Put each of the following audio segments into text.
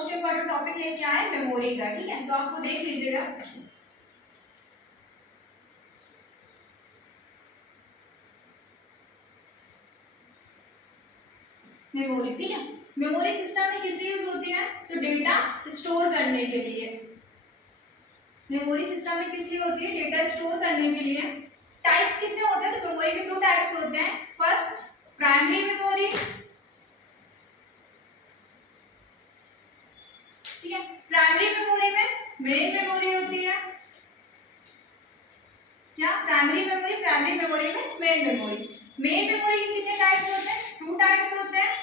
Most important topic लेके आए memory का, ठीक है, तो आपको देख लीजिएगा। मेमोरी, ठीक है, मेमोरी सिस्टम में किस लिए यूज होती है, तो डेटा स्टोर करने के लिए। मेमोरी सिस्टम में किस लिए होती है, डेटा स्टोर करने के लिए। टाइप्स कितने होते हैं, तो मेमोरी के 2 टाइप्स होते हैं। फर्स्ट प्राइमरी मेमोरी, ठीक है, प्राइमरी मेमोरी में मेन मेमोरी होती है। क्या प्राइमरी मेमोरी में मेन मेमोरी। मेन मेमोरी के कितने टाइप्स होते हैं, 2 टाइप्स होते हैं।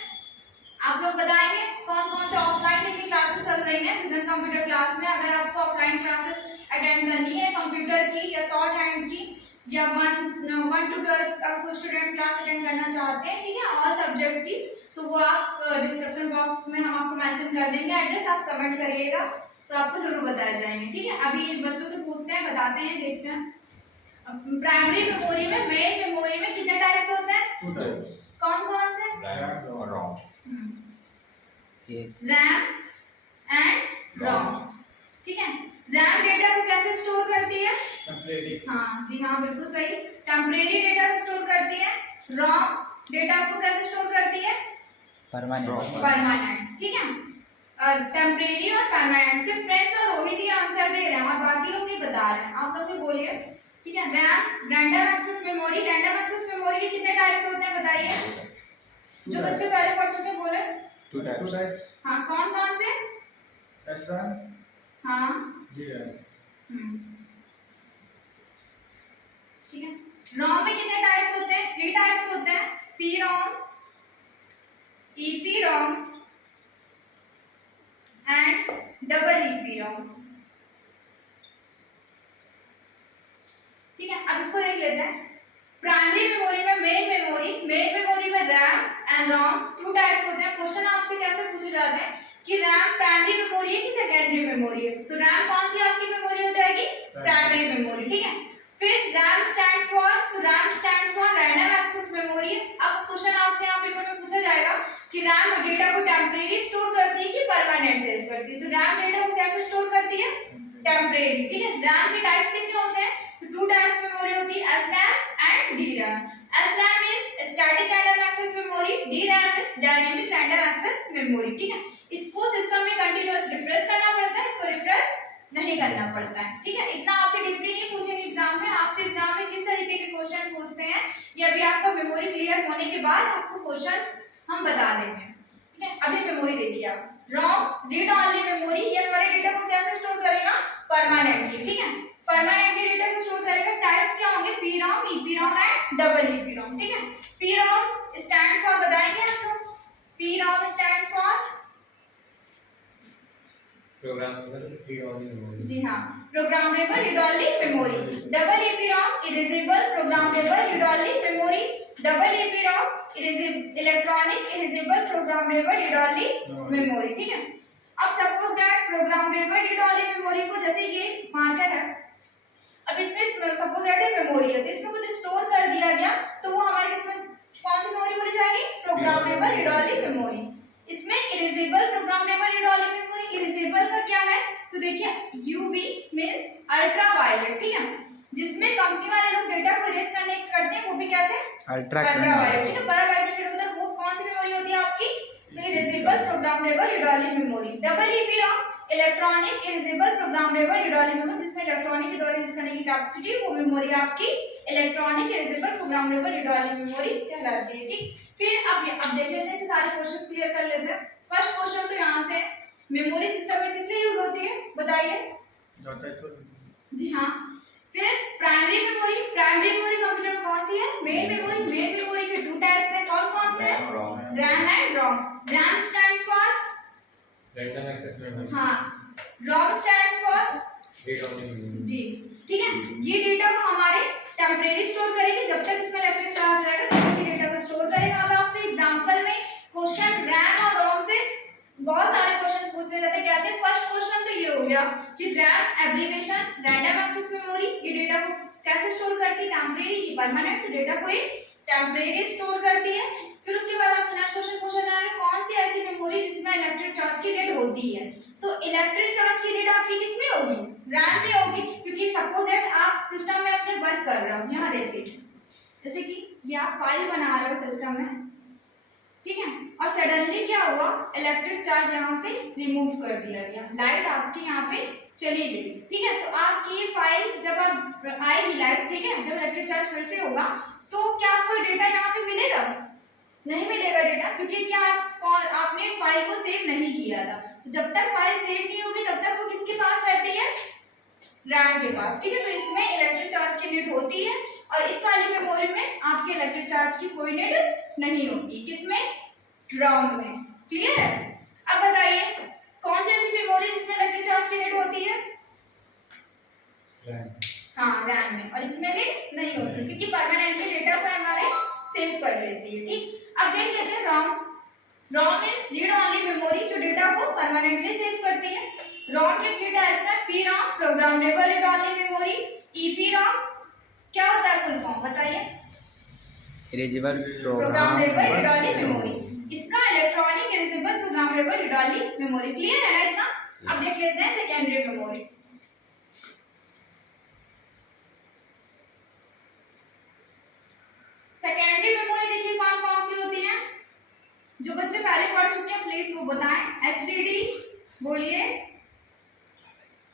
आप लोग बताएंगे कौन कौन से ऑफलाइन की क्लासेस चल रही हैं विजन कंप्यूटर क्लास में। अगर आपको ऑफलाइन क्लासेस अटेंड करनी है कंप्यूटर की या शॉर्ट हैंड की, या 1 to 12 तक कोई स्टूडेंट क्लास अटेंड करना चाहते हैं, ठीक है, ऑल सब्जेक्ट की, तो वो आप डिस्क्रिप्शन बॉक्स में हम आपको मेंशन कर देंगे एड्रेस, आप कमेंट करिएगा तो आपको जरूर बताए जाएंगे, ठीक है। अभी बच्चों से पूछते हैं, बताते हैं, देखते हैं। प्राइमरी मेमोरी में मेन मेमोरी में कितने टाइप्स होते हैं, 2 टाइप्स। कौन कौन से, रैम और रोम। रैम एंड रोम, ठीक है। रैम डेटा को कैसे स्टोर करती है, टेम्परेरी। हाँ जी हाँ, बिल्कुल सही, टेम्परेरी डेटा को स्टोर करती है। रोम डेटा को कैसे स्टोर करती है, परमानेंट, ठीक है। टेम्परेरी और परमानेंट, सिर्फ फ्रेंड्स और रोहित ही आंसर दे रहे हैं और बाकी लोग नहीं बता रहे हैं, आप लोग भी बोलिए, ठीक है। RAM random access memory, random access memory के कितने टाइप्स होते हैं बताइए, जो बच्चे पहले पढ़ चुके बोले। 2 टाइप्स। हाँ, कौन कौन से, SRAM, हाँ, DRAM। ठीक है। रोम में कितने टाइप्स होते हैं, 3 टाइप्स होते हैं, PROM, EPROM and double EPROM, ठीक है। अब इसको देख लेते हैं। प्राइमरी मेमोरी में मेन मेमोरी में रैम एंड रोम 2 टाइप्स होते हैं। क्वेश्चन आपसे कैसे पूछे जाते हैं कि रैम प्राइमरी मेमोरी है कि सेकेंडरी मेमोरी है, तो रैम कौन सी आपकी मेमोरी हो जाएगी, प्राइमरी मेमोरी, ठीक है। फिर रैम स्टैंड्स फॉर, तो RAM stands for random access memory. अब क्वेश्चन आपसे यहाँ पेपर में पूछा जाएगा कि रैम डेटा को टेम्परेरी स्टोर करती है कि परमानेंट सेव करती है, तो रैम डेटा को कैसे स्टोर करती है, टेम्परेरी, ठीक है। रैम के टाइप्स कितने होते हैं, तो 2 टाइप्स मेमोरी होती है, SRAM and DRAM। SRAM is static random access memory, DRAM is dynamic random access memory, ठीक है। इसको सिस्टम में कंटीन्यूअस रिफ्रेश करना पड़ता है, इसको रिफ्रेश नहीं करना पड़ता है, ठीक है। इतना आपसे डीपली नहीं पूछेंगे एग्जाम में, आपसे एग्जाम में किस तरीके के क्वेश्चन पूछते हैं ये अभी आपका मेमोरी क्लियर होने के बाद आपको क्वेश्चंस हम बता देंगे, ठीक है। अभी मेमोरी देखिए आप, रोम रीड ओनली मेमोरी, ये हमारे डेटा को कैसे स्टोर करेगा, परमानेंटली, ठीक है, परमानेंटली डेटा को स्टोर करेगा। टाइप्स क्या होंगे, PROM, EPROM and double EPROM, ठीक है। PROM स्टैंड्स फॉर, बताएंगे आपको, PROM stands for programmable read only memory. जी हाँ, programmable read only memory. Double EPROM erasable programmable read only memory, double EPROM electronic erasable programmable read only memory, ठीक है। अब suppose that programmable read only memory को, जैसे ये marker है, अब इसमें सपोज दैट मेमोरी है, तो इसमें कुछ स्टोर कर दिया गया, तो वो हमारे किसमें, कौन सी मेमोरी बोली जाएगी, प्रोग्रामेबल रीड ओनली मेमोरी। इसमें erasable programmable read only memory, erasable का क्या है, तो देखिए UV मींस अल्ट्रा वायलेट, ठीक है, जिसमें कंपनी वाले लोग डेटा को इरेज करने करते हैं, वो भी कैसे, अल्ट्रा वायलेट, ठीक है, बड़ा वायलेट होता है, वो कौन सी मेमोरी होती है आपकी, तो erasable programmable read only memory. Double EPROM electronic erasable programmable read only memory, जिसमें इलेक्ट्रॉनिक के द्वारा यूज करने की कैपेसिटी, वो मेमोरी आपकी electronic erasable programmable read only memory कहलाती है, ठीक। फिर अब देख लेते हैं, सारे क्वेश्चंस क्लियर कर लेते हैं। फर्स्ट क्वेश्चन तो यहाँ से, मेमोरी सिस्टम में किस लिए यूज होती है बताइए, जी हाँ। फिर प्राइमरी मेमोरी कंप्यूटर में कौन सी है, मेन मेमोरी के 2 टाइप्स हैं, कौन कौन से, RAM and ROM. RAM stands for random access memory, हाँ, ROM stands for read only memory, जी, ठीक है। ये डेटा को हमारे टेम्परेरी स्टोर करेंगे, जब तक इसमें इलेक्ट्रिक चार्ज रहेगा तब तक ये डेटा को स्टोर करेगा। अब आपसे एग्जांपल में क्वेश्चन रैम और रोम से बहुत सारे क्वेश्चन पूछे जाते हैं, कैसे, फर्स्ट क्वेश्चन तो ये हो गया कि RAM abbreviation random access memory, ये डेटा को कैसे स्टोर करती है, टेम्परेरी की परमानेंट, तो डेटा को ये टेम्परेरी स्टोर करती है। फिर उसके बाद आपसे नेक्स्ट क्वेश्चन पूछा जाएगा, कौन सी ऐसी मेमोरी जिसमें इलेक्ट्रिक चार्ज की रीड होती है। तो इलेक्ट्रिक चार्ज की रीड आपकी किस में होगी? रैम में होगी, क्योंकि सपोज दैट आप सिस्टम में अपने वर्क कर रहे हो, यहाँ देख लीजिए, जैसे कि ये आप फाइल बना रहे हो सिस्टम में, ठीक है, और सडनली क्या हुआ, इलेक्ट्रिक चार्ज यहाँ से रिमूव कर दिया गया, लाइट आपकी यहाँ पे चली गई, ठीक है। तो आपकी ये फाइल जब आप आएगी लाइट, ठीक है, जब इलेक्ट्रिक चार्ज फिर से होगा तो क्या आपको डेटा यहाँ पे मिलेगा? नहीं मिलेगा डेटा, क्योंकि क्या आपने फाइल को सेव नहीं किया था। तो जब तक फाइल सेव नहीं होगी तब तक वो किसके पास रहती है? रैम के पास, ठीक है। तो इसमें इलेक्ट्रिक चार्ज की नीड होती है और इस वाली मेमोरी में आपके इलेक्ट्रिक चार्ज की कोई नीड नहीं होती। किसमें? रॉम में। क्लियर है? अब बताइए कौन सी ऐसी मेमोरी जिसमें इलेक्ट्रिक चार्ज की नीड होती है? रैम। हाँ, रैम में, और इसमें नीड नहीं होती क्योंकि परमानेंटली डेटा को हमारे सेव कर लेती है, ठीक। अब देख लेते हैं ROM. ROM means read only memory, जो डेटा को परमानेंटली सेव करती है। रॉम के 3 टाइप्स हैं, P ROM programmable read only memory, EP ROM क्या होता है फुल फॉर्म बताइए? Erasable programmable read only memory. इसका electronic erasable programmable read only memory. Clear है ना इतना? अब देख लेते हैं सेकेंडरी मेमोरी। सेकेंडरी मेमोरी देखिए कौन कौन सी होती है, जो बच्चे पहले पढ़ चुके हैं प्लीज वो बताएं। एचडीडी बोलिए,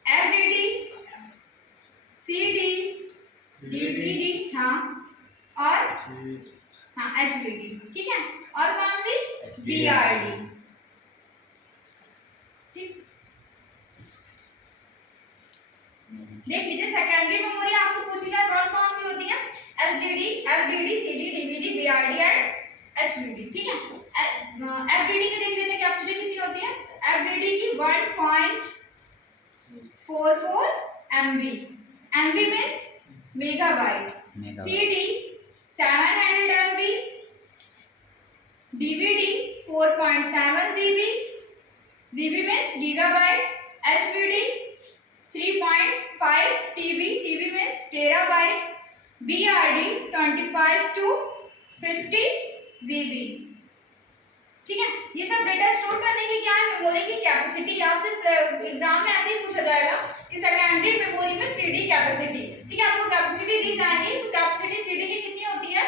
एफडीडी, सीडी, डीवीडी, हाँ, और हाँ एचडीडी, ठीक है। और कौन सी? बीआरडी, ठीक। देख लीजिए सेकेंडरी मेमोरी आपसे पूछी जाए कौन कौन सी होती है? SDD, FDD, CD, DVD, BRD and HDD, ठीक है। एफडीडी की देख लेते हैं कैपेसिटी कितनी होती है। एफडीडी की 1.44 MB, MB means megabyte, CD 700 MB, DVD 4.7 GB, GB means gigabyte, HDD 3.5 TB, TB means terabyte, BRD 25 to 50 GB, ठीक है। ये सब डेटा स्टोर करने की क्या है? मेमोरी की कैपेसिटी। आपसे एग्जाम में ऐसे ही पूछा जाएगा कि सेकेंडरी मेमोरी में सीडी कैपेसिटी, ठीक है, आपको कैपेसिटी दी जाएगी। तो कैपेसिटी सीडी की कितनी होती है?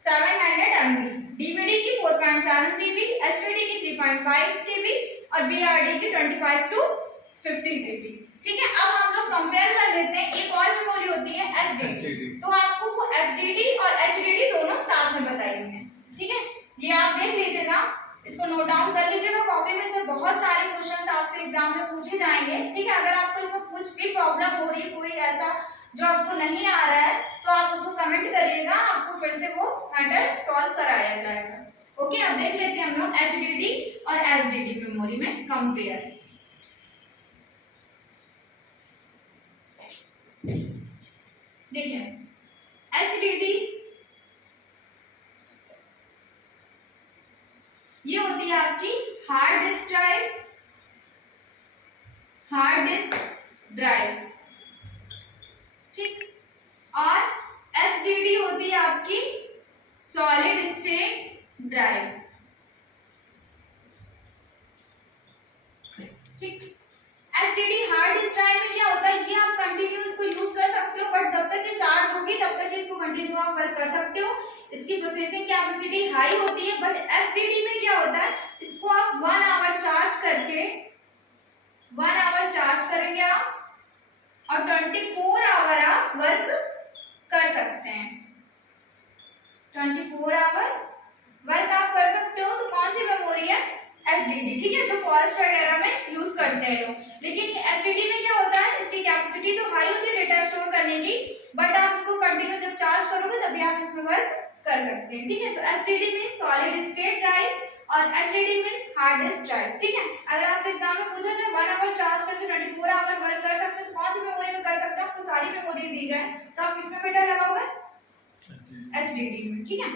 700 MB, डीवीडी की 4.7 GB, एचडीडी की 3.5 TB और बीआरडी की 25 to 50 GB, ठीक है। अब हम लोग कंपेयर कर लेते हैं, एक और मेमोरी होती है एसडीडी। तो आपको वो एसडीडी और एचडीडी दोनों साथ में बताएंगे, ठीक है। ये आप देख लीजिएगा, इसको नोट डाउन कर लीजिएगा कॉपी में से। बहुत सारे क्वेश्चंस आपसे एग्जाम में पूछे जाएंगे, ठीक है। अगर आपको इसमें कुछ भी प्रॉब्लम हो रही है, कोई ऐसा जो आपको नहीं आ रहा है, तो आप उसको कमेंट करिएगा, आपको फिर से वो मैटर सॉल्व कराया जाएगा। ओके, अब देख लेते हैं हम लोग एचडीडी और एसडीडी मेमोरी में कंपेयर। देखिए एचडीडी ये होती है आपकी hard disk drive, hard disk drive, ठीक। और एसडीडी होती है आपकी सॉलिड स्टेट ड्राइव, ठीक। एसडीडी हार्ड डिस्क ड्राइव में क्या होता है, ये आप कंटिन्यू इसको यूज कर सकते हो, बट जब तक ये चार्ज होगी तब तक इसको कंटिन्यू आप वर्क कर सकते हो। इसकी प्रोसेसिंग कैपेसिटी हाई होती है। बट एसडीडी में क्या होता है, इसको आप 1 आवर चार्ज करके 1 आवर चार्ज करेंगे आप और 24 आवर आप वर्क कर सकते हैं। 24 आवर वर्क आप कर सकते हो। तो कौन सी मेमोरी है? एसडीडी, ठीक है, जो फॉरेस्ट वगैरह में यूज करते हैं लोग। लेकिन एसडीडी में क्या होता है, इसकी कैपेसिटी तो हाई होती है डेटा स्टोर करने की, बट आप इसको कंटिन्यू जब चार्ज करोगे तभी आप इसमें वर्क कर सकते हैं, ठीक है। तो SSD means solid state drive और HDD means hard disk drive, ठीक है। अगर आपसे एग्जाम में पूछा जाए 1 आवर चार्ज करके 24 आवर वर्क कर सकते हैं, तो कौन सी मेमोरी में कर सकते हैं? आपको सारी मेमोरी दी जाए तो आप किसमें बेटर लगाओगे? एचडीडी में, ठीक है।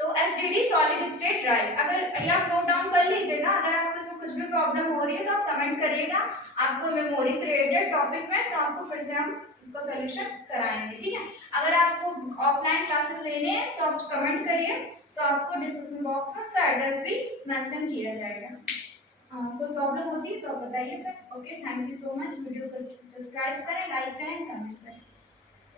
तो एसडीडी सॉलिड स्टेट ड्राइव, अगर ये आप नोट डाउन कर लीजिएगा। अगर आपको इसमें कुछ भी प्रॉब्लम हो रही है तो आप कमेंट करिएगा, आपको मेमोरी से रिलेटेड टॉपिक में, तो आपको फिर से हम इसको सॉल्यूशन कराएंगे, ठीक है। अगर आपको ऑफलाइन क्लासेस लेने हैं तो आप कमेंट करिए, तो आपको डिस्क्रिप्शन बॉक्स में उसका एड्रेस भी मेंशन किया जाएगा। प्रॉब्लम होती है तो आप बताइए फिर। Okay, thank you so much. Video को सब्सक्राइब करें, लाइक करें, कमेंट